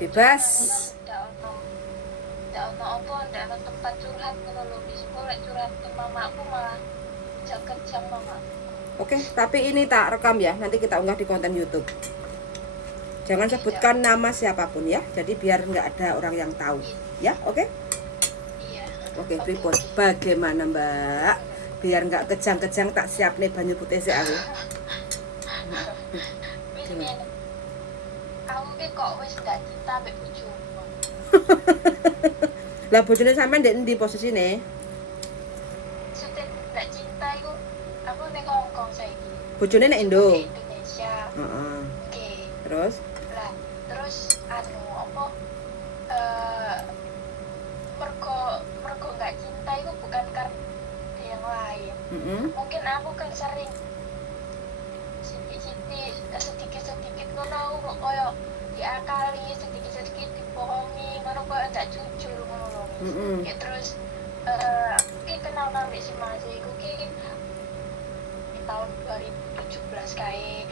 bebas. Ndak ono apa, ndak ono tempat curhat ngono lho. Wis golek curhat ke mamaku malah kejam mama. Oke, tapi ini tak rekam ya, nanti kita unggah di konten YouTube. Jangan sebutkan nama siapapun ya, jadi biar nggak ada orang yang tahu. Ya, oke? Iya. Oke, pripun? Bagaimana Mbak? Biar nggak kejang-kejang tak siap nih banyu putih sih aku. Wis ngene. Aku ki kok wis gak cinta mbek bojoku. Lah bojone sampean ndek ndi posisine? Sudah gak cinta iku aku ning Hongkong saiki. Bojone nek Indo. Indonesia. Heeh. Oke. Terus? Lah, terus apa mergo gak cinta itu bukan karena yang lain. Mungkin aku kan sering sedikit ngono kok koyo diakali, sedikit dibohongi, ngono kok gak jujur ngono lho. Ya terus ki kenal nang si Mas iku ki di tahun 2017 kae.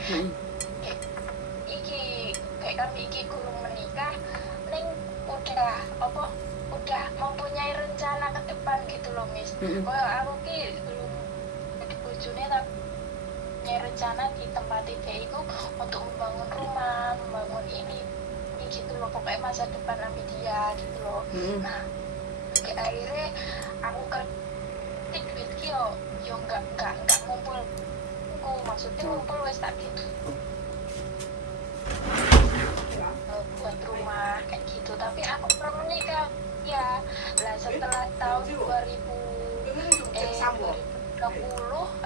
Iki kayak kami iki kurang menikah ning udah mempunyai rencana ke depan gitu loh Miss. Koyo aku ki belum jadi bojone tapi punya rencana di tempat dia itu untuk membangun rumah, membangun ini gitu loh, pokoknya masa depan ambil dia gitu loh. Nah akhirnya aku kertik duit ki yo nggak ngumpul, maksudnya ngumpul wes tak gitu buat rumah kayak gitu, tapi aku pernah menikah ya lah setelah tahun 2020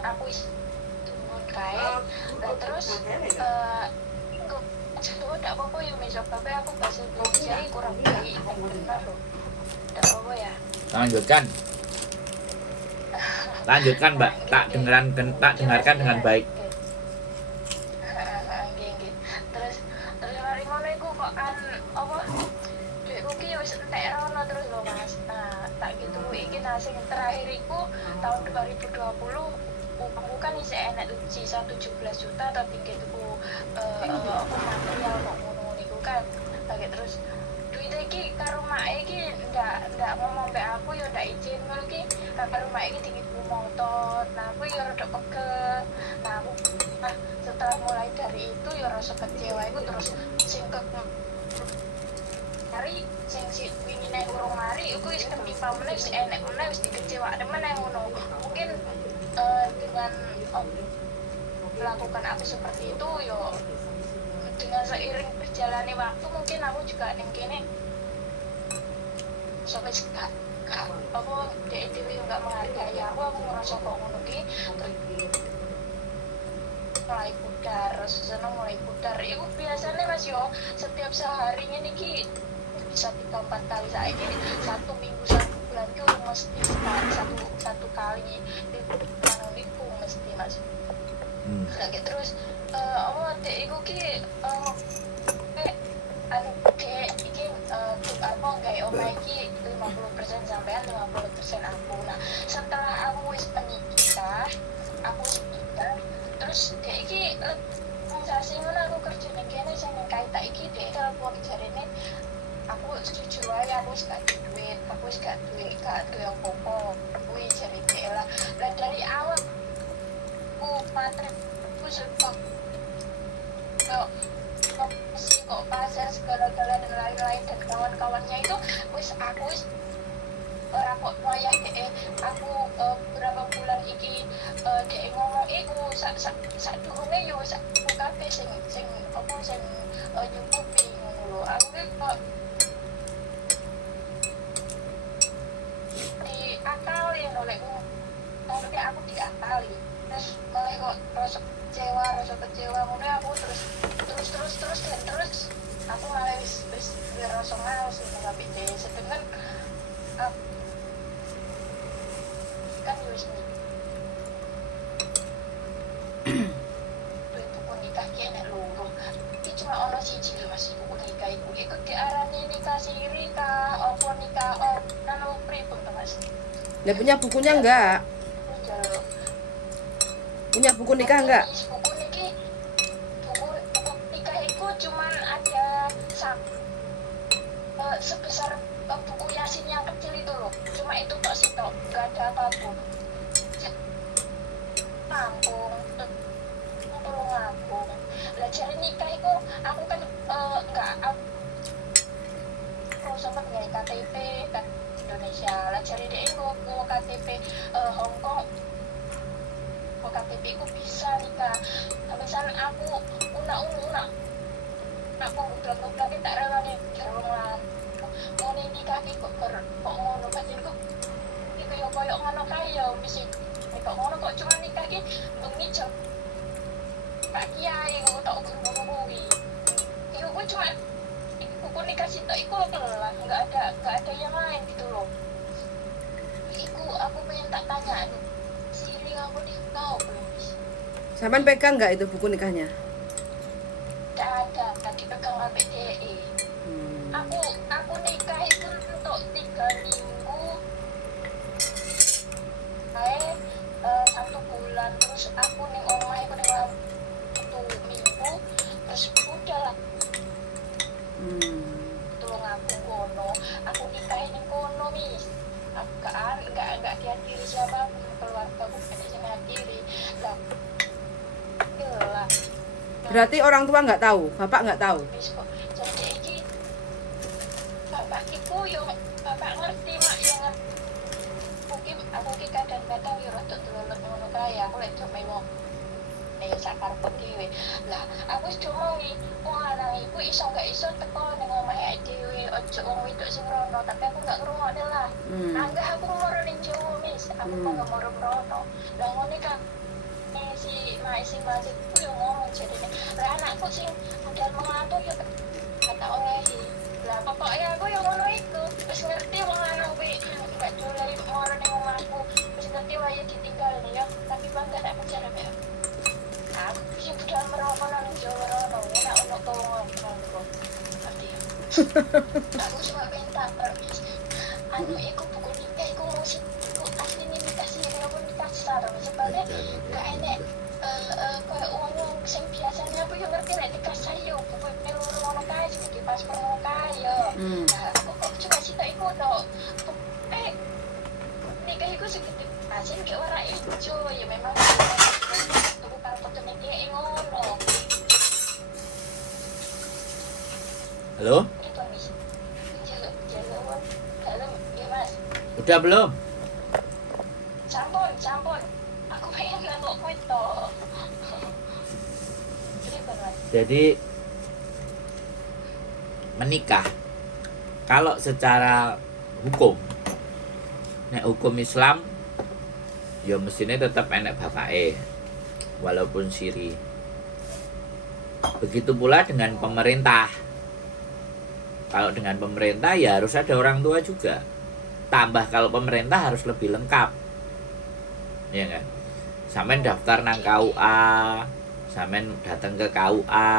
aku turun kae lah terus coba ndak apa-apa ya misal tapi aku bahasa Indonesia kurang baik benar loh, ndak apa ya. Lanjutkan Mbak, tak dengarkan dengan baik. Terus mari ngono iku kok kan apa duitku ki wis entek rono terus lho Mas. Nah, tak gitu iki sing terakhir iku tahun 2020 aku kan isi enek uji 17 juta tapi gitu aku material kok ngono niku kan. Lagi terus duit iki karo mak iki ndak ngomong mbek aku yo ndak izin ngono ki karo mak iki dikit motor. Nah, aku yo rada pegel. Nah, aku setelah mulai dari itu ya rasa kecewa itu terus sing hari sing si wingi nek urung mari iku wis ketimpa meneh wis enek meneh wis dikecewakne meneh ngono. Mungkin dengan melakukan aku seperti itu yo dengan seiring berjalannya waktu mungkin aku juga ning kene sampai apa dhewe enggak menghargai aku ngerasa kok ngono ki mulai pudar, seneng mulai pudar. Iku biasanya Mas yo setiap seharinya niki bisa 3-4 kali saiki 1 minggu 1 bulan ki mesti satu kali itu mesti Mas. Lagi terus apa dek iku ki iki apa gawe omah iki 50% sampean 50% aku. Nah, setelah aku wis menikah, aku sudah terus dek iki sasi ngono aku kerja ning kene sing kae tak iki dek telepon jarene aku jujur wae aku wis gak duit, gak duwe apa-apa. Kuwi jare dek lah dari awal aku materi aku sebab kok pasar segala-gala dan lain-lain dan kawan-kawannya itu aku ora kok wayah aku beberapa bulan iki dek ngomong iku sak durunge yo sak kabeh sing nyukupi ngono lho. Aku ki kok diakali olehku. Tapi aku diakali. Terus malah kok rasa kecewa ngono aku terus aku malah wis rasa males ngapain deh sedangkan kan wis nih buku nikah ki enek loro iki cuma ono siji lho Mas buku nikah iku diarani nikah siri apa nikah nang pripun to Mas? Lah punya bukunya enggak? Punya buku nikah enggak? Buku nikah itu cuman ada nikah itu aku kan enggak aku sempat nggak KTP kan Indonesia lah cari deh gue KTP Hong Kong KTP ku bisa nikah misalnya aku unak aku ngumpul-ngumpul tak rela nih jarang lah mau nikah kok ngono pancen ku iku yo koyo ngono kaya mesti kok ngono kok cuma nikah ki bengi jam Pak Kiai kok tak ngono kuwi iku ku cuma iku nikah sitok iku lah enggak ada yang lain gitu loh iku aku pengen tak tanya siri aku tahu belum Sampean pegang nggak itu buku nikahnya? tidak ada tadi pegang APDE aku nikah itu untuk 3 minggu 1 bulan terus aku ning omah iku ning 1 minggu terus udah lah tolong aku kono aku nikahin ning kono mis aku enggak dihadiri siapa keluarga aku tidak dihadiri lah lah Berarti orang tua nggak tahu, bapak nggak tahu. jadi ini bapak iku yo bapak ngerti mak yang mungkin aku ki kadang-kadang yo rada delelep ngono kae aku lek cuma mau sakar dhewe lah aku wis ngomongi wong lanang iku iso gak iso teko ning omahe dhewe ojo wong wedok sing rono tapi aku gak ngrungokne lah anggah aku moro ning Jawa mis aku kok moro rono lah ngene kan si masih ku yo ngomong jadine lah anakku sing udah mengatur yo kata olehi lah pokoknya aku yang ngono iku wis ngerti wong lanang kuwi gak dolari moro ning omahku wis ngerti wae ditinggal ya tapi bangga nek pacar ya aku sih udah merokok nang Jawa rono enak ono tolong aku ngerti aku cuma minta permis anu iku buku nikah iku musik iku asli nikah sih aku nikah sar sebenarnya gak enek koyo wong sing biasanya aku yo ngerti nek nikah sayo buku melu ngono kae sing di paspor ngono kae yo kok cuma sita iku to nikah iku sing asin ke warna ijo ya memang bukan foto media ngono Halo? itu mis halo ya mas Udah belum? campur aku pengen nangkok foto Jadi menikah kalau secara hukum hukum Islam ya mestinya tetap enak bapake walaupun siri. Begitu pula dengan pemerintah. Kalau dengan pemerintah ya harus ada orang tua juga. Tambah kalau pemerintah harus lebih lengkap. Ya kan? Sampean daftar nang KUA, sampean datang ke KUA,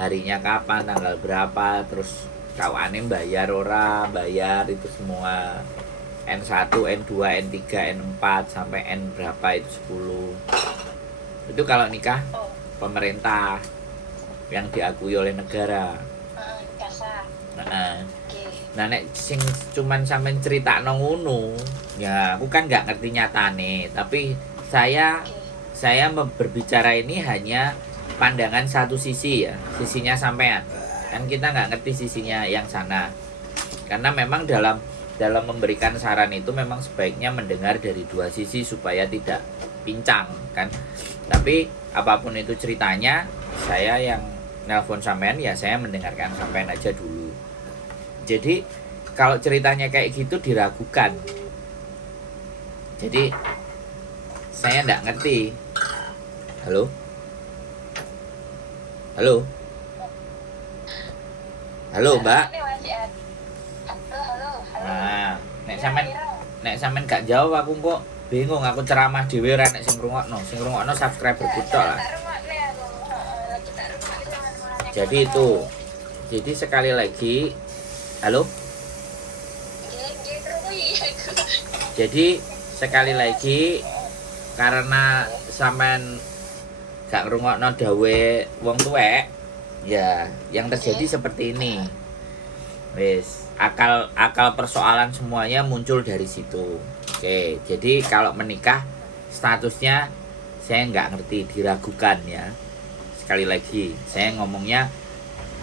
harinya kapan, tanggal berapa, terus KUA-ne bayar ora, bayar itu semua. N1, N2, N3, N4 sampai N berapa itu 10. Itu kalau nikah pemerintah yang diakui oleh negara. kasar Nah nek sing cuman sampean critakno ngono, ya aku kan nggak ngerti nyatane, tapi saya berbicara ini hanya pandangan satu sisi ya, sisinya sampean. Kan kita nggak ngerti sisinya yang sana. Karena memang dalam memberikan saran itu memang sebaiknya mendengar dari dua sisi supaya tidak pincang kan. Tapi apapun itu ceritanya, saya yang nelpon sampean ya saya mendengarkan sampean aja dulu. Jadi kalau ceritanya kayak gitu diragukan. Jadi saya enggak ngerti. Halo? Halo? Halo, Mbak? halo Nah, nek sampean gak jawab aku kok bingung, aku ceramah dhewe ora nek sing ngrungokno. Sing ngrungokno subscriber kutok lah. Jadi itu. Jadi sekali lagi, halo? Jadi sekali lagi karena sampean gak ngrungokno dawe wong tuwek, ya yang terjadi seperti ini. Wis, akal persoalan semuanya muncul dari situ. Oke, jadi kalau menikah statusnya saya nggak ngerti, diragukan ya. sekali lagi saya ngomongnya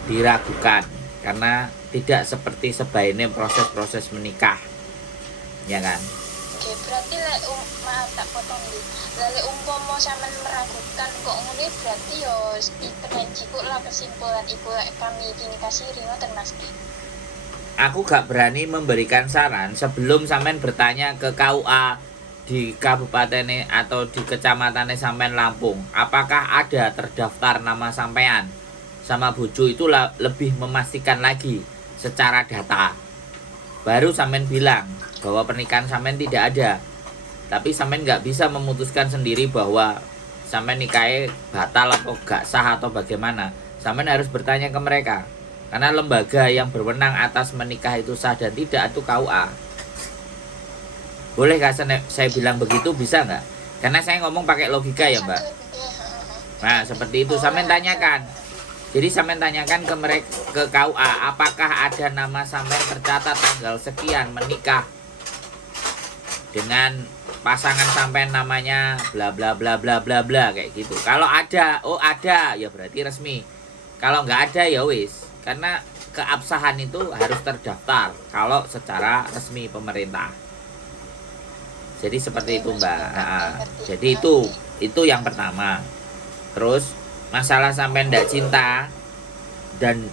diragukan karena tidak seperti sebaiknya proses-proses menikah, ya kan? Oke, berarti maaf tak potong nih. Lek umpama sampean meragukan kok ngene berarti yo iku lah kesimpulan iku lek kami kini kasiri ngoten Mas. Aku gak berani memberikan saran sebelum sampean bertanya ke KUA di kabupaten atau di kecamatan sampean Lampung, apakah ada terdaftar nama sampean sama bojo, itu lebih memastikan lagi secara data. Baru sampean bilang bahwa pernikahan sampean tidak ada. Tapi sampean nggak bisa memutuskan sendiri bahwa sampean nikahnya batal atau gak sah atau bagaimana. Sampean harus bertanya ke mereka. Karena lembaga yang berwenang atas menikah itu sah dan tidak itu KUA. Boleh gak saya bilang begitu, bisa nggak? Karena saya ngomong pakai logika ya Mbak. Nah seperti itu sampean tanyakan. Jadi sampean tanyakan ke mereka, ke KUA, apakah ada nama sampean tercatat tanggal sekian menikah dengan pasangan sampean namanya bla bla bla bla bla bla kayak gitu. Kalau ada, oh ada, ya berarti resmi. Kalau nggak ada ya wis, karena keabsahan itu harus terdaftar kalau secara resmi pemerintah. Jadi seperti itu Mbak. Jadi itu yang pertama. Terus masalah sampai ndak cinta dan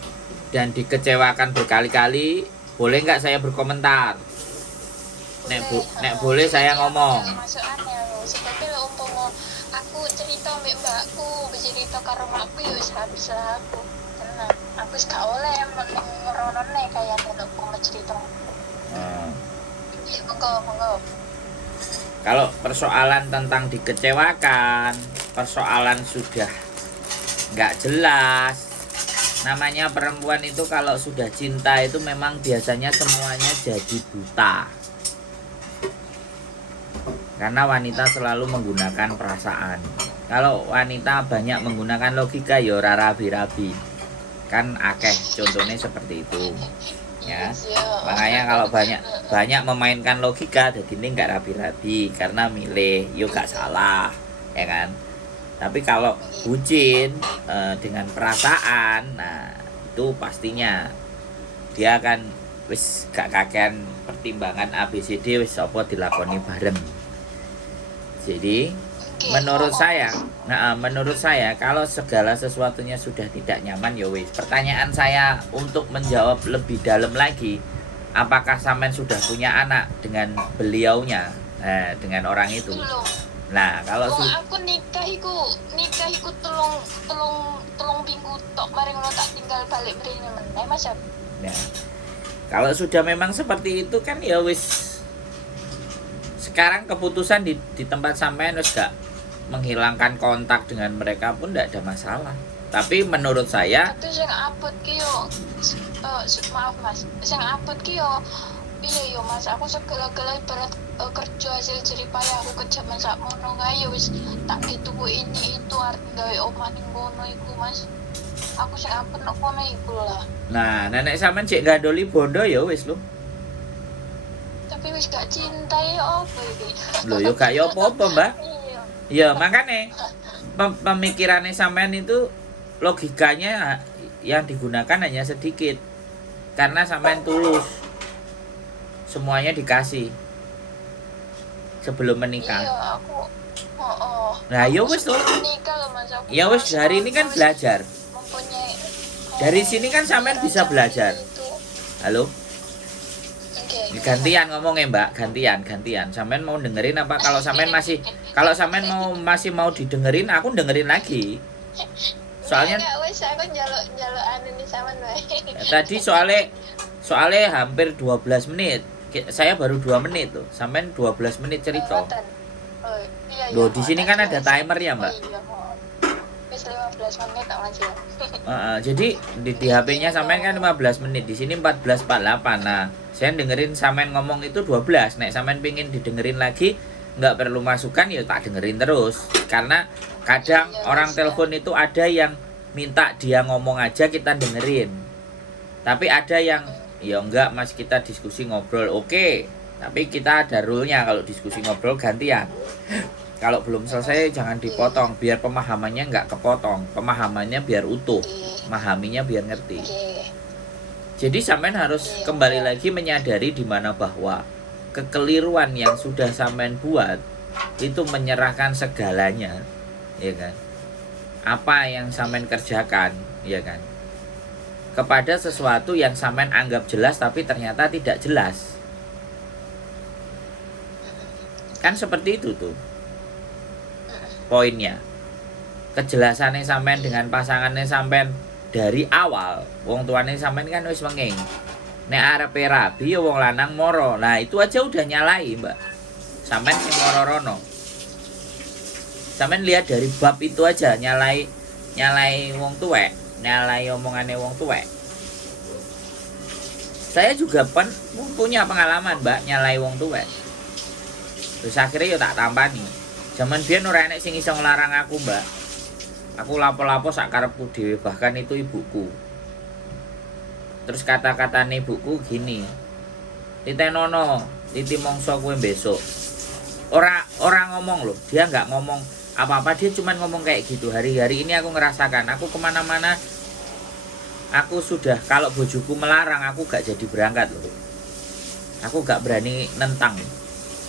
dikecewakan berkali-kali, boleh nggak saya berkomentar? Nek boleh saya ngomong. Sebabnya umpama aku cerita mbak mbakku, cerita karo makku ya wis habis lah aku. Tenang, aku wis gak oleh ngeronone kayak aku mau cerita. Monggo. Kalau persoalan tentang dikecewakan, persoalan sudah nggak jelas, namanya perempuan itu kalau sudah cinta itu memang biasanya semuanya jadi buta, karena wanita selalu menggunakan perasaan. Kalau wanita banyak menggunakan logika ya ora rabi-rabi, kan akeh contohnya seperti itu ya. Makanya kalau banyak memainkan logika jadi ini nggak rabi-rabi karena milih yuk gak salah, ya kan. Tapi kalau bucin dengan perasaan, nah itu pastinya dia akan wis gak kakean pertimbangan ABCD, wis apa dilakoni bareng. Jadi menurut saya kalau segala sesuatunya sudah tidak nyaman ya wis. Pertanyaan saya untuk menjawab lebih dalam lagi, apakah sampean sudah punya anak dengan beliaunya, dengan orang itu? Nah, kalau aku nikah iku telung minggu tok mari ngono tak tinggal balik mrene meneh Mas. Nah, kalau sudah memang seperti itu kan ya wis. Sekarang keputusan di tempat sampean wis gak menghilangkan kontak dengan mereka pun tidak ada masalah. Tapi menurut saya itu sing upload ki yo maaf Mas, sing upload ki yo piye yo Mas, aku segala-gala ibarat kerja hasil jerih payah aku kerja masak mono gawe wis tak dituku ini itu arep gawe omah ning kono iku Mas. Aku sing upload nang kono iku lah. Nah, nenek sampean cek gandoli bondo ya wis lho. Tapi wis gak cinta ya apa iki? Lho yo gak yo apa-apa, Mbak. Ya, makanya pemikirannya sampean itu logikanya yang digunakan hanya sedikit. Karena sampean tulus. Semuanya dikasih sebelum menikah. Iya, aku Nah, ya wis tuh. Ya wis, hari ini kan belajar. Dari sini kan sampean bisa belajar. Halo? Gantian ngomongnya Mbak, gantian. Sampean mau dengerin apa? Kalau sampean masih mau didengerin, aku dengerin lagi. Soalnya tadi soalnya hampir 12 menit. Saya baru 2 menit tuh. Sampean 12 menit cerita. Loh, di sini kan ada timer ya, Mbak. 15 menit tak Mas ya. Jadi di HP-nya sampean kan 15 menit, di sini 14:48. Nah, saya dengerin sampean ngomong itu 12. Nek sampean pengin didengerin lagi, nggak perlu masukan ya tak dengerin terus. Karena kadang orang telepon itu ada yang minta dia ngomong aja kita dengerin. Tapi ada yang ya enggak Mas, kita diskusi ngobrol. Oke. Tapi kita ada rule-nya kalau diskusi ngobrol gantian. Kalau belum selesai jangan dipotong, biar pemahamannya nggak kepotong, pemahamannya biar utuh, memahaminya biar ngerti. Oke. Jadi sampean harus kembali lagi menyadari di mana bahwa kekeliruan yang sudah sampean buat itu menyerahkan segalanya, ya kan? Apa yang sampean kerjakan, ya kan? Kepada sesuatu yang sampean anggap jelas tapi ternyata tidak jelas. Kan seperti itu tuh poinnya. Kejelasannya sampean dengan pasangannya sampean dari awal, wong tuane sampean kan wis menging. Nek arepe rabi ya wong lanang moro. Nah, itu aja udah nyalai, Mbak. Sampean sing moro rono. Sampean lihat dari bab itu aja nyalai wong tuwek, nyalai omongane wong tuwek. Saya juga punya pengalaman, Mbak, nyalai wong tuwek. Terus akhirnya ya tak tampani. Zaman biyen ora enek sing iso nglarang aku, Mbak. Aku lapo-lapo sak karepku dhewe, bahkan itu ibuku. Terus kata-katane ibuku gini. Titenono, titi mongso kowe besok. Ora ngomong loh, dia nggak ngomong apa-apa, dia cuma ngomong kayak gitu. Hari-hari ini aku ngerasakan, aku kemana-mana aku sudah, kalau bojoku melarang aku gak jadi berangkat loh. Aku gak berani nentang.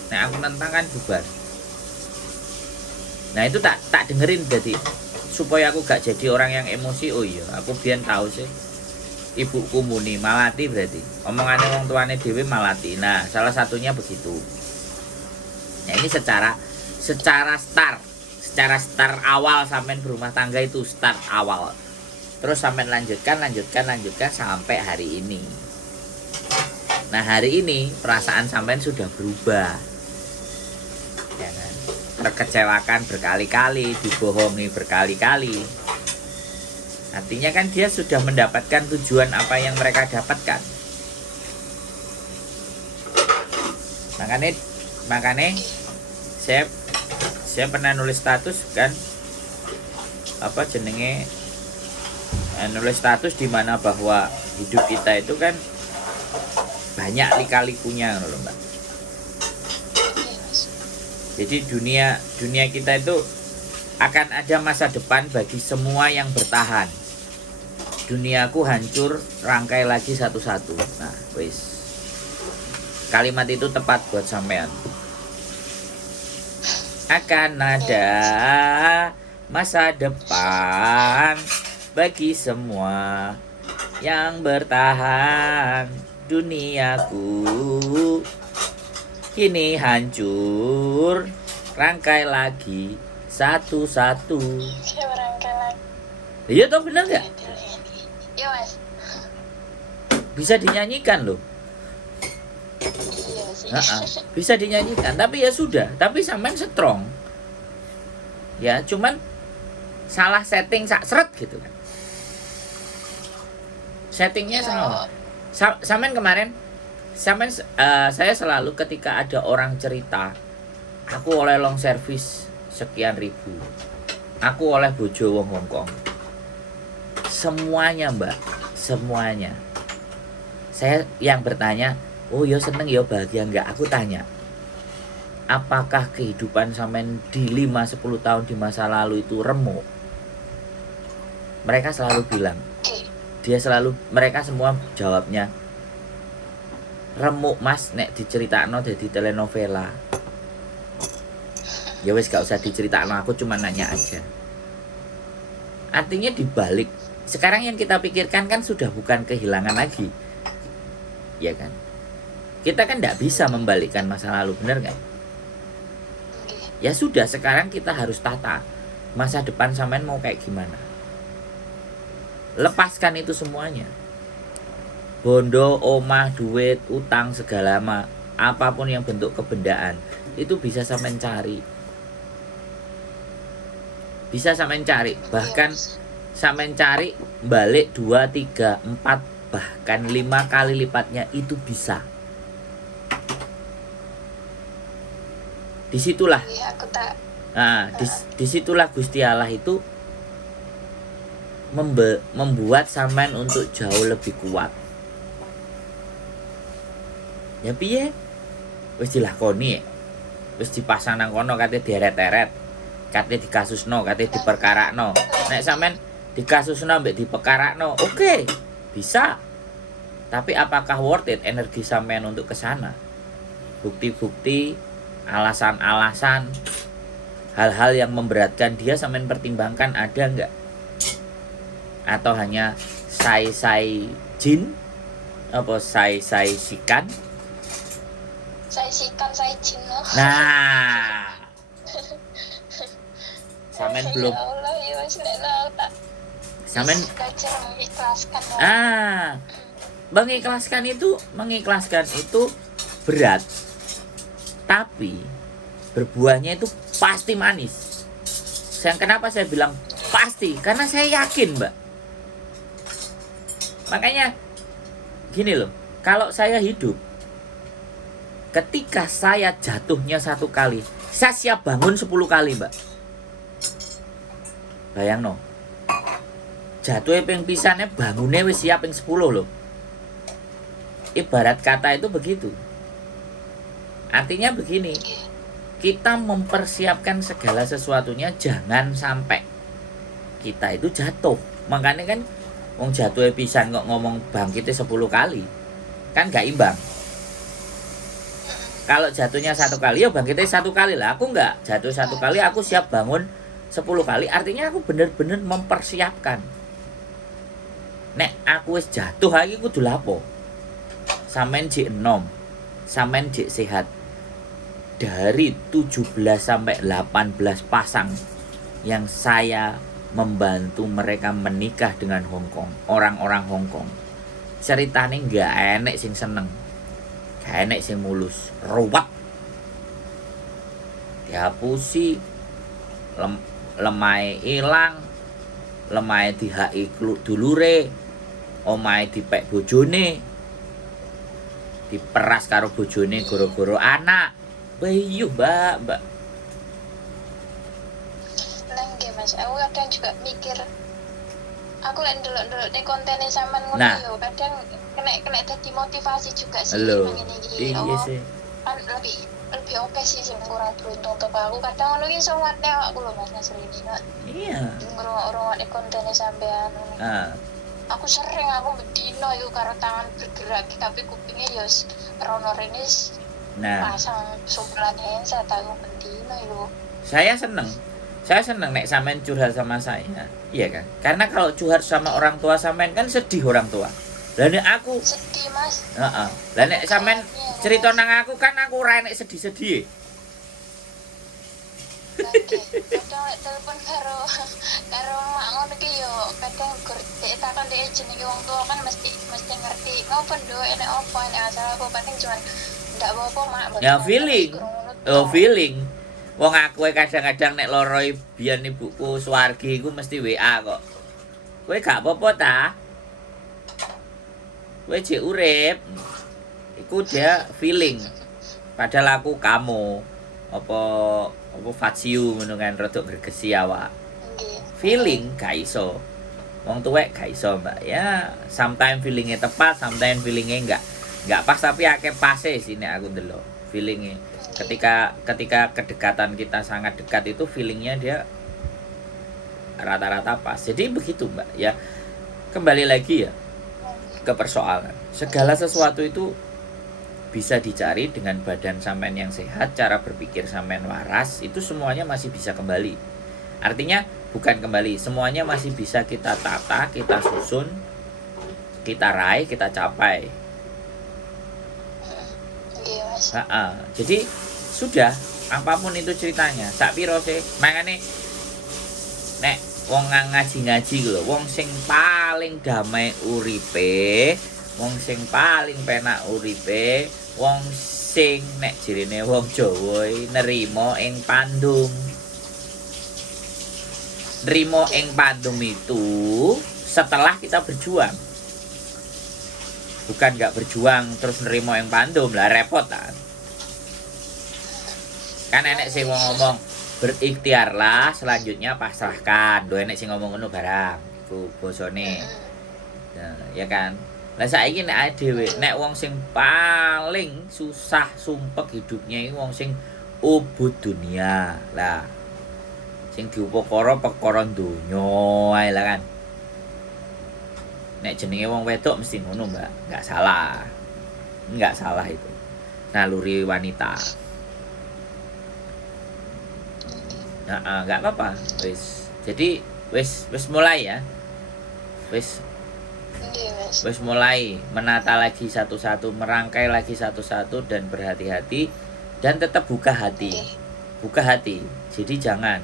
Nah, aku nentang kan bubar. Nah, itu tak dengerin jadi supaya aku gak jadi orang yang emosi. Oh iya, aku biyen tahu sih. Ibuku muni malati berarti. Omongane wong tuane dhewe malati. Nah, salah satunya begitu. Nah, ini secara start awal sampean berumah tangga itu start awal. Terus sampean lanjutkan sampai hari ini. Nah, hari ini perasaan sampean sudah berubah. Ya kan? Terkecewakan berkali-kali, dibohongi berkali-kali. Artinya kan dia sudah mendapatkan tujuan apa yang mereka dapatkan. Makanya saya pernah nulis status kan, nulis status di mana bahwa hidup kita itu kan banyak lika-likunya loh, Mbak. Jadi dunia kita itu akan ada masa depan bagi semua yang bertahan. Duniaku hancur, rangkai lagi satu-satu. Nah, wis. Kalimat itu tepat buat sampean. Akan ada masa depan bagi semua yang bertahan. Duniaku kini hancur, rangkai lagi satu-satu. Siapa rangkai lagi? Iya toh, bener nggak? Iya, Mas. Bisa dinyanyikan loh. Iya sih. Bisa dinyanyikan, tapi ya sudah. Tapi sampean strong. Ya, cuman salah setting sak seret gitu kan. Settingnya salah. Sampean kemarin, saya selalu ketika ada orang cerita, aku oleh long service sekian ribu, aku oleh bojo wong Hongkong. Semuanya, Mbak, semuanya. Saya yang bertanya, oh ya seneng ya bahagia enggak? Aku tanya, apakah kehidupan sampean di 5-10 tahun di masa lalu itu remuk? Mereka selalu bilang, mereka semua jawabnya, remuk Mas, nek diceritakno dadi telenovela. Ya wis gak usah diceritakno, aku cuma nanya aja. Artinya dibalik, sekarang yang kita pikirkan kan sudah bukan kehilangan lagi. Ya kan? Kita kan tidak bisa membalikkan masa lalu, benar kan? Ya sudah, sekarang kita harus tata masa depan sampean mau kayak gimana. Lepaskan itu semuanya. Bondo, omah, duit, utang, segala apapun yang bentuk kebendaan, itu bisa sampean cari. Bisa sampean cari, bahkan sampean cari balik 2, 3, 4 bahkan 5 kali lipatnya itu bisa. Disitulah, disitulah Gusti Allah itu membuat sampean untuk jauh lebih kuat. Ya piye? Wis dilakoni ya. wis dipasang nang kono kate deret-eret. Kate dikasusno, kate diperkarakno. Nek sampean dikasusno mbek diperkarakno, oke, bisa. Tapi apakah worth it energi sampean untuk ke sana? Bukti-bukti, alasan-alasan, hal-hal yang memberatkan dia sampean pertimbangkan ada enggak? Atau hanya say jin? Apa say sikan? Saya sikan, saya jin loh. Nah, sampean belum. Ya Allah, ya wis nek tau tak. Sampean belajar mengikhlaskan. mengikhlaskan itu berat. Tapi berbuahnya itu pasti manis. Kenapa saya bilang pasti? Karena saya yakin, Mbak. Makanya gini loh, kalau saya hidup, ketika saya jatuhnya 1 kali, saya siap bangun 10 kali, Mbak. Bayang no, jatuhnya ping pisannya bangunnya wis siap ping 10 loh. Ibarat kata itu begitu. Artinya begini, kita mempersiapkan segala sesuatunya jangan sampai kita itu jatuh. Makanya kan wong jatuhnya pisan kok ngomong bangkitnya 10 kali, kan gak imbang. Kalau jatuhnya 1 kali ya bangkitnya 1 kali lah. Aku enggak jatuh 1 kali, aku siap bangun 10 kali. Artinya aku bener-bener mempersiapkan. Nek aku wis jatuh lagi kudu lapo. Sampean jek enom, sampean jek sehat. Dari 17 sampai 18 pasang yang saya membantu mereka menikah dengan Hong Kong, orang-orang Hong Kong, ceritanya nggak enek sing seneng, gak enek sing mulus, ruwet, dihapusi, lemai ilang, lemai dihaki dulure, omahe dipek bojone, diperas karo bojone goro-goro anak. Bayu, mbak. Nggih Mas, aku kadang juga mikir, aku lek ndelok-ndelok ning kontene sampean ngono Nah. yo, kadang kena dadi motivasi juga sih Halo. ngene iki. Iya sih. Kan lebih oke sih sing kurang beruntung tuh aku kadang ngono iki iso nguatne awakku lho Mas Nasri ini. Iya. Ngrungok-ngrungokne kontene sampean. Ah, Aku sering bendino itu karo tangan bergerak tapi kupingnya ya rono rene nah, pasang sumpelan handset aku bendino itu. saya seneng nek sampean curhat sama saya, iya kan? Karena kalau curhat sama orang tua sampean kan sedih orang tua. Lah nek aku, Sedih Mas. heeh. Lah nek sampean cerita nang aku kan aku ora enek sedih-sedih. Oke, kadang lek telepon karo mak ngono ki yo kadang gordek takon dhek jenenge wong tua kan mesti ngerti ngopo nduk enek opo enek masalah apa paling cuman ndak apa-apa mak. Ya feeling. Oh feeling. Wong aku kadang-kadang nek loro biyen ibuku Suwargi iku mesti WA kok. Kowe gak apa-apa ta? Kowe jek urip. Iku dia feeling. Padahal aku kamu apa faciu ngono kan rada gregesi awak. Nggih. Feeling gak iso. Wong tuwek gak iso, Mbak. Ya, sometimes feelingnya tepat, sometimes feelingnya enggak pas tapi akeh pase sih nek aku ndelok. Feelingnya ketika kedekatan kita sangat dekat itu feelingnya dia rata-rata pas. Jadi begitu, Mbak. Ya, kembali lagi ya ke persoalan. Segala sesuatu itu bisa dicari dengan badan sampean yang sehat, cara berpikir sampean waras, itu semuanya masih bisa kembali. Artinya bukan kembali, semuanya masih bisa kita tata, kita susun, kita raih, kita capai. Nggih Mas. Jadi sudah, apapun itu ceritanya. Sak piro sih, makane nek wong ngaji-ngaji lho, wong sing paling damai uripe, wong sing paling penak uripe, wong sing nek jirine wong Jawa nerima ing pandum. Nerima ing pandum itu setelah kita berjuang. Bukan gak berjuang terus nerima ing pandum, lah repot kan. Kan enek sing ngomong berikhtiarlah, selanjutnya pasrahkan. Do enek sing ngomong ngono barang. Iku bosone. Nah, ya kan. Lah saiki nek dhewe nek wong sing paling susah sumpek hidupnya iki wong sing ubud dunia. Lah sing diupakara perkara donya ae lah kan. Nek jenenge wong wedok mesti ngono, Mbak. Enggak salah. Enggak salah itu. Naluri wanita. Nah, enggak apa-apa. Jadi wis mulai ya. Wis mulai menata lagi satu-satu, merangkai lagi satu-satu dan berhati-hati dan tetap buka hati. Buka hati. Jadi jangan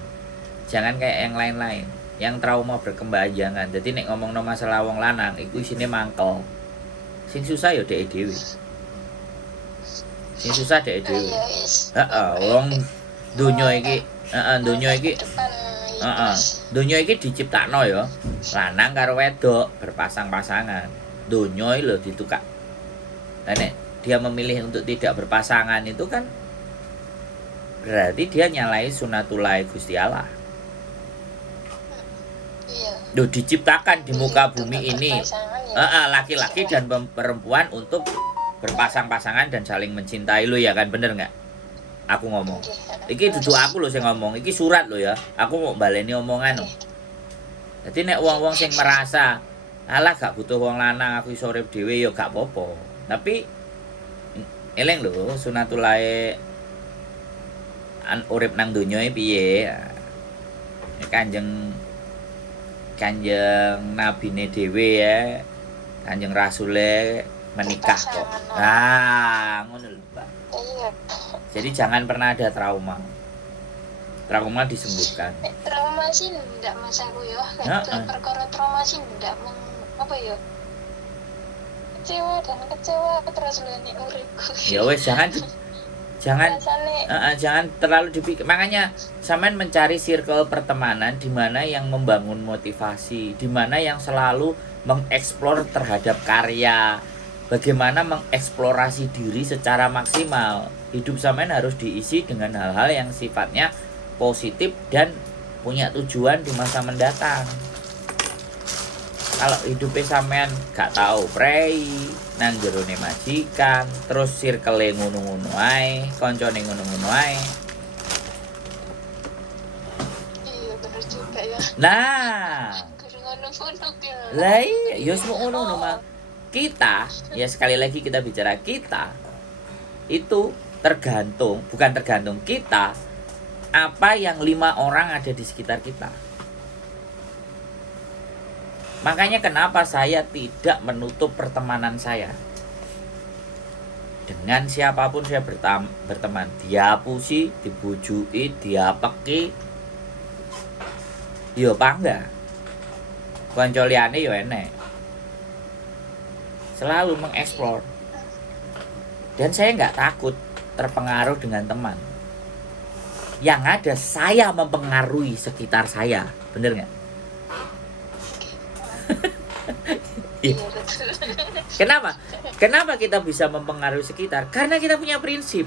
kayak yang lain-lain. Yang trauma berkepanjangan. Jadi nek ngomongno masalah wong lanang iku isine mangkel. Sing susah ya dhek dhewe. Sing susah dhek dhewe. Heeh, wong donya iki, donya iki diciptakno ya. Lanang karo wedok berpasang-pasangan. Donya iki lho ditukak. Lah nek dia memilih untuk tidak berpasangan itu kan berarti dia nyalai sunatullah Gusti Allah. Loh, diciptakan di muka bumi ini laki-laki dan perempuan untuk berpasang-pasangan dan saling mencintai lo ya kan, bener nggak? Aku ngomong. Iki dudu aku lo sing ngomong. Iki surat lo ya. Aku mau baleni omongan lo. Jadi nek wong-wong sing merasa alah gak butuh wong lanang, aku iso urip dhewe ya gak apa-apa. Tapi eleng lho sunatullah urip nang donya piye? Kanjeng nabine dhewe ya. Kanjeng rasule menikah kok. Nah, ngono lho, Mbak. Iya. Jadi jangan pernah ada trauma. Trauma disembuhkan. Trauma sih ndak Mas aku ya. Perkara trauma sih ndak apa ya? Kecewa terus lene uripku. Ya wes jangan terlalu dipikir. Makanya sampean mencari circle pertemanan di mana yang membangun motivasi, di mana yang selalu mengeksplor terhadap karya, bagaimana mengeksplorasi diri secara maksimal. Hidup sampean harus diisi dengan hal-hal yang sifatnya positif dan punya tujuan di masa mendatang. Kalau hidupnya sampean gak tahu prei nang jerone majikan, terus circle ngono-ngono ae, koncone ngono-ngono ae. Iya bener juga ya. Nah, Ngono-ngono ya. lah iya, ya semua ngono mah. Kita, ya sekali lagi kita bicara kita itu bukan tergantung kita apa yang 5 orang ada di sekitar kita. Makanya kenapa saya tidak menutup pertemanan saya. Dengan siapapun saya berteman. Diapusi, dibujui, diapeki. Yo bangga. Konco liyane yo enek. Selalu mengeksplor. Dan saya nggak takut terpengaruh dengan teman. Yang ada saya mempengaruhi sekitar saya. Bener nggak? Kenapa kita bisa mempengaruhi sekitar? Karena kita punya prinsip.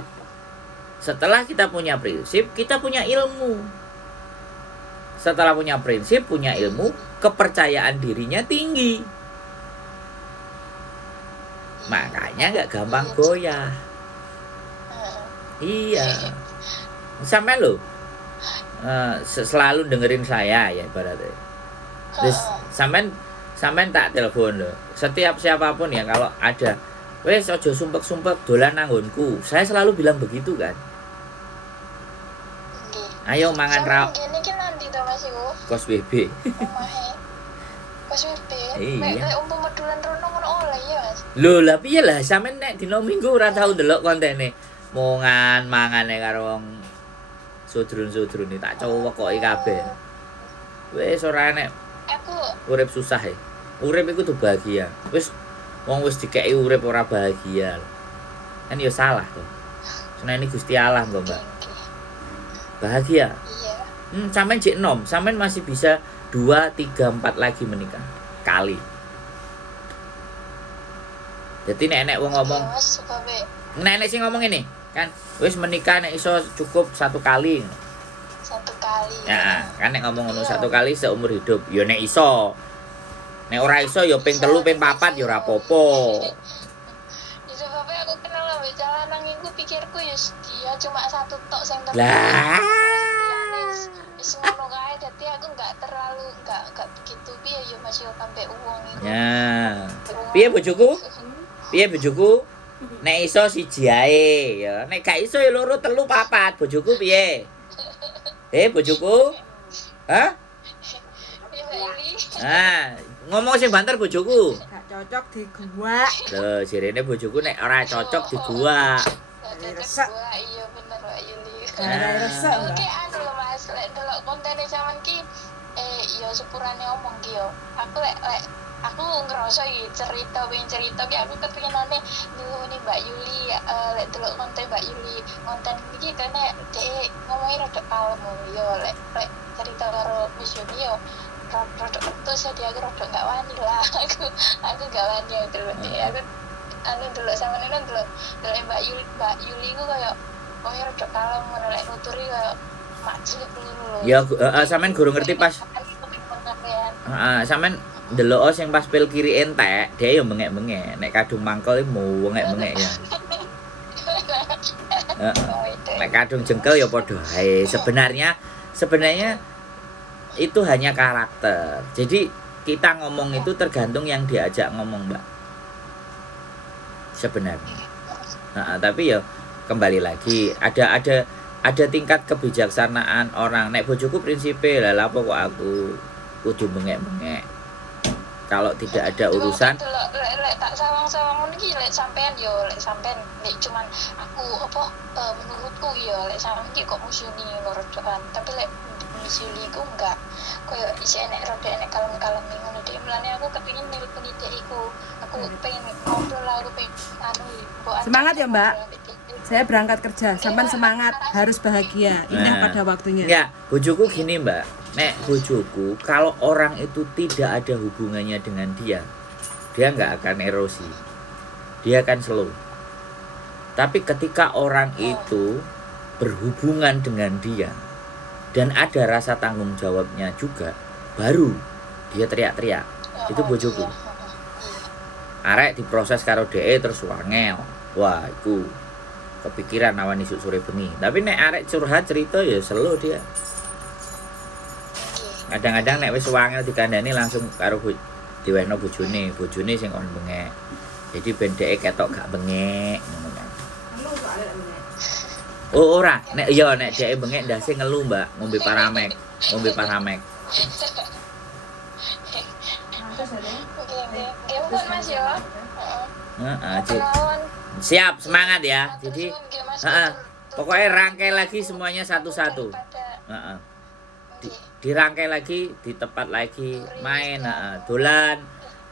Setelah kita punya prinsip, kita punya ilmu. Setelah punya prinsip, punya ilmu, kepercayaan dirinya tinggi. Makanya nggak gampang goyah. Iya. Sampai lo selalu dengerin saya ya ibaratnya. Terus sampean tak telepon loh. Setiap siapapun ya kalau ada, wes ojo sumpek-sumpek dolan nanggonku. Saya selalu bilang begitu kan. Ayo mangan raup. Gini ki nanti to Mas iku. Kos BB. Omahe. Kos BB. Iya. Mek umpama dolan rono ngono oleh ya Mas. Lho lah piye lah sampean nek dina Minggu ora tau ndelok kontene. Mongan mangane karo wong sodron-sodron tak cowoki kabeh. Wes ora enek Aku urip susah ya. Urip iku tuh bahagia. Wis wong wis dikeki urip ora bahagia. Kan ya salah tuh. Senene Gusti Allah kok, Mbak. Bahagia. iya. Sampean jek enom, sampean masih bisa 2, 3, 4 lagi menikah. Kali. Jadi nek wong ngomong, Iya, Mas suka be. nek sing ngomong ini, kan wis menikah nek iso cukup 1 kali. 1 kali. Ya, kan nek ngomong ngono 1 kali seumur hidup. Ya nek iso. Nek ora iso ya ping 3, ping 4 ya ora apa-apa. Ya sebabnya aku kenal ambek calon nang iku pikirku ya dia cuma satu tok sing Lah. wis ngono kae, dadi aku nggak begitu piye yo Mas yo sampe uang iku. Ya. Piye bojoku? Piye bojoku? Nek iso siji ae ya. Nek gak iso ya loro, telu, papat. Bojoku piye? Bojoku? Hah? Piye Mbak Yuli? Ah, ngomong sing banter bojoku. Gak cocok di gua. Loh, jirene bojoku nek ora cocok di gua. Resek. Iya bener Mbak Yuli. Gara-gara resek, Mbak. Oke, anu lho Mas, lek delok kontene sampean ki ya sepurane omong ki yo. Aku ngerasa iki cerita ki aku kepinginane nyuwuni Mbak Yuli lek delok konten Mbak Yuli konten iki kene dhek ngomongin rada kalem yo lek cerita karo Miss Yuni yo rada terus dia aku rada gak wani lah aku gak wani terus aku anu delok sampeyan delok Mbak Yuli ku koyo rada kalem ngono lek nuturi koyo mak cilik lho. Ya sampean guru ngerti pas. Heeh, sampean ndelok sing pas pil kiri entek, dia yo bengek-bengek. Nek kadung mangkel mau bengek-bengek ya. Nek kadung jengkel ya padha ae. Sebenarnya itu hanya karakter. Jadi kita ngomong itu tergantung yang diajak ngomong, Mbak. Sebenarnya. Tapi ya kembali lagi ada tingkat kebijaksanaan orang. Nek bojoku prinsipe lah apa kok aku kudu bengek-bengek. Kalau tidak ada urusan lek tak sawang-sawang iki lek sampean lek cuman aku menurutku yo lek sampean iki kok musyuni ngorodokan tapi lek musyuni ku enggak koyo isih enek rada enek kalem-kalem ngono dhek mlane aku kepengin nelpon dhek iku aku pengen ngobrol lah aku pengen Semangat ya, Mbak. Saya berangkat kerja, sampean semangat, harus bahagia. Indah pada waktunya. Ya, bojoku gini, Mbak. Nek bojoku kalau orang itu tidak ada hubungannya dengan dia nggak akan erosi. Dia akan slow. Tapi ketika orang itu berhubungan dengan dia dan ada rasa tanggung jawabnya juga, baru dia teriak-teriak. Itu bojoku. Arek diproses karo dhek terus wangel. Wah, iku kepikiran awan isuk sore bengi. Tapi nek arek curhat cerita ya slow dia. Kadang-kadang nek wis wangel dikandani langsung karo diwehno bojone sing kon bengek. Jadi ben dhek ketok gak bengek ngono kan. Oh ora, nek dhek bengek ndase ngelu, Mbak, ngombe paramek. Oke, Mas yo. Siap, semangat ya. Jadi pokoknya rangkai lagi semuanya satu-satu. Dirangkai lagi, ditepat lagi, main, dolan,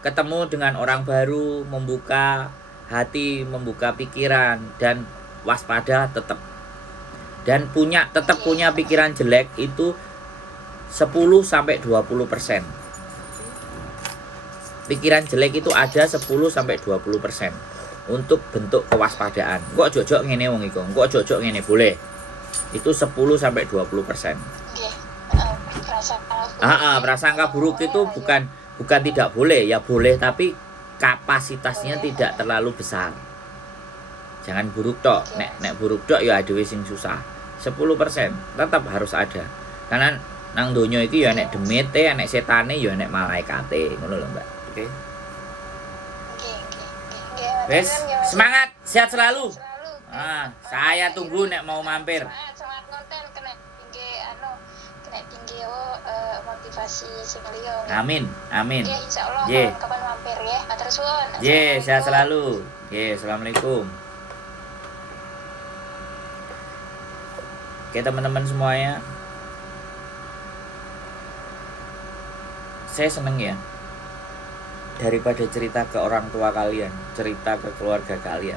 ketemu dengan orang baru, membuka hati, membuka pikiran, dan waspada tetap. Dan tetap punya pikiran jelek itu 10-20%. Pikiran jelek itu ada 10-20% untuk bentuk kewaspadaan. Kok jojok ngene wong iku, kok jojok ngene boleh. Itu 10-20%. Prasangka buruk itu bukan tidak boleh, ya boleh tapi kapasitasnya tidak terlalu besar. Jangan buruk tok. Nek buruk tok ya dhewe sing susah. 10% tetap harus ada. Karena nang donya iki ya nek demite, nek setane ya nek malaikate, ngono lho, Mbak. Oke. Wes, semangat, sehat selalu. Saya tunggu nek mau mampir. Semangat konten kena tinggi motivasi sing liya. Amin. Ya insyaallah kapan mampir ya. Matur suwun. Sehat selalu. Assalamualaikum. Oke, teman-teman semuanya. Saya seneng ya. Daripada cerita ke orang tua kalian, cerita ke keluarga kalian,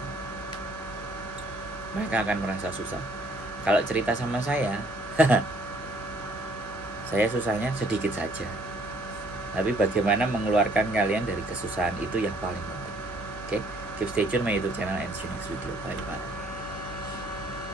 mereka akan merasa susah. Kalau cerita sama saya, saya susahnya sedikit saja. Tapi bagaimana mengeluarkan kalian dari kesusahan itu yang paling penting. Oke, keep stay tune my YouTube channel and see you next video. Bye bye.